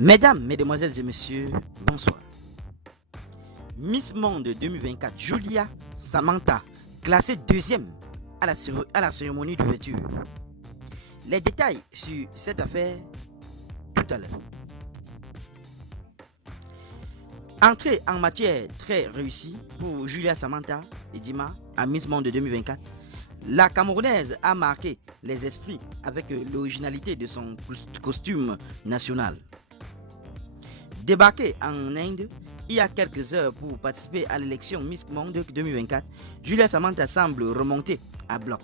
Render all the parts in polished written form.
Mesdames, Mesdemoiselles et Messieurs, bonsoir. Miss Monde 2024, Julia Samantha, classée deuxième à la cérémonie d'ouverture. Les détails sur cette affaire tout à l'heure. Entrée en matière très réussie pour Julia Samantha et Dima à Miss Monde 2024. La Camerounaise a marqué les esprits avec l'originalité de son costume national. Débarquée en Inde il y a quelques heures pour participer à l'élection Miss Monde 2024, Julia Samantha semble remonter à bloc.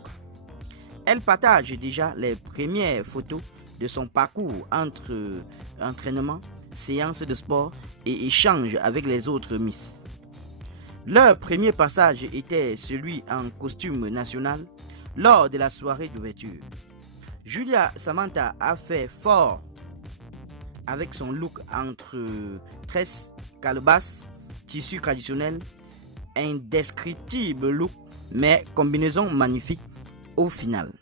Elle partage déjà les premières photos de son parcours entre entraînement, séances de sport et échanges avec les autres Miss. Leur premier passage était celui en costume national lors de la soirée d'ouverture. Julia Samantha a fait fort avec son look entre tresses, calebasses, tissu traditionnel, indescriptible look, mais combinaison magnifique au final.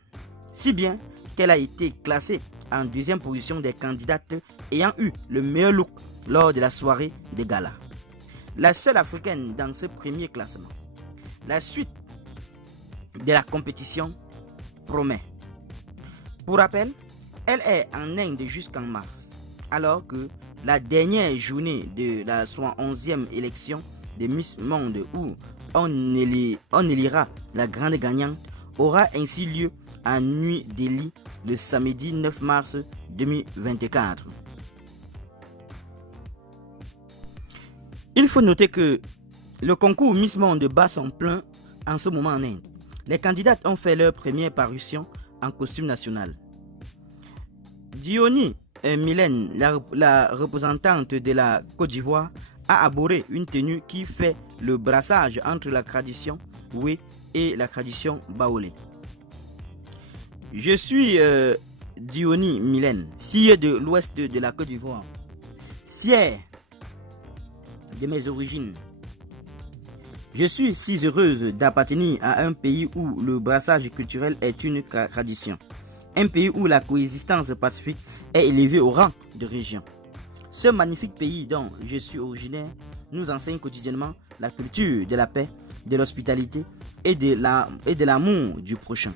Si bien qu'elle a été classée en deuxième position des candidates ayant eu le meilleur look lors de la soirée des galas. La seule africaine dans ce premier classement. La suite de la compétition promet. Pour rappel, elle est en Inde jusqu'en mars, alors que la dernière journée de la 71e élection de Miss Monde où on élira la grande gagnante aura ainsi lieu à New Delhi le samedi 9 mars 2024. Il faut noter que le concours Miss Monde bat son plein en ce moment en Inde. Les candidates ont fait leur première parution en costume national. Diony Mylène, la représentante de la Côte d'Ivoire, a abordé une tenue qui fait le brassage entre la tradition Wé et la tradition Baolé. Je suis Diony Mylène, fille de l'ouest de la Côte d'Ivoire, fière de mes origines. Je suis si heureuse d'appartenir à un pays où le brassage culturel est une tradition. Un pays où la coexistence pacifique est élevée au rang de région. Ce magnifique pays dont je suis originaire nous enseigne quotidiennement la culture de la paix, de l'hospitalité et de l'amour du prochain.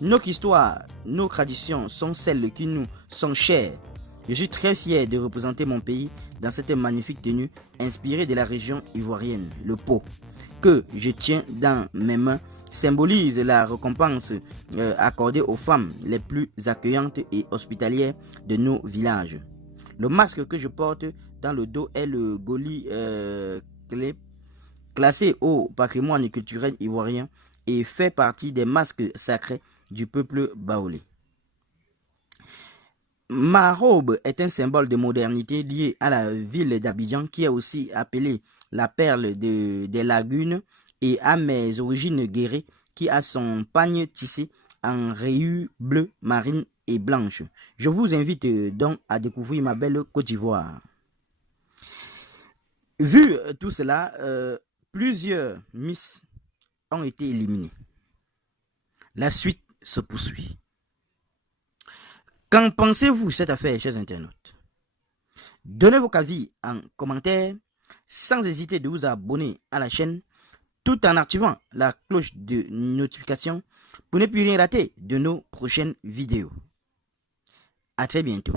Notre histoire, nos traditions sont celles qui nous sont chères. Je suis très fier de représenter mon pays dans cette magnifique tenue inspirée de la région ivoirienne, le pot, que je tiens dans mes mains, symbolise la récompense accordée aux femmes les plus accueillantes et hospitalières de nos villages. Le masque que je porte dans le dos est le goli clé, classé au patrimoine culturel ivoirien et fait partie des masques sacrés du peuple baolé. Ma robe est un symbole de modernité lié à la ville d'Abidjan qui est aussi appelée la perle des lagunes et à mes origines guérées qui a son pagne tissé en rayures bleues, marines et blanches. Je vous invite donc à découvrir ma belle Côte d'Ivoire. Vu tout cela, plusieurs Miss ont été éliminées. La suite se poursuit. Qu'en pensez-vous de cette affaire, chers internautes? Donnez vos avis en commentaire, sans hésiter de vous abonner à la chaîne, tout en activant la cloche de notification pour ne plus rien rater de nos prochaines vidéos. À très bientôt.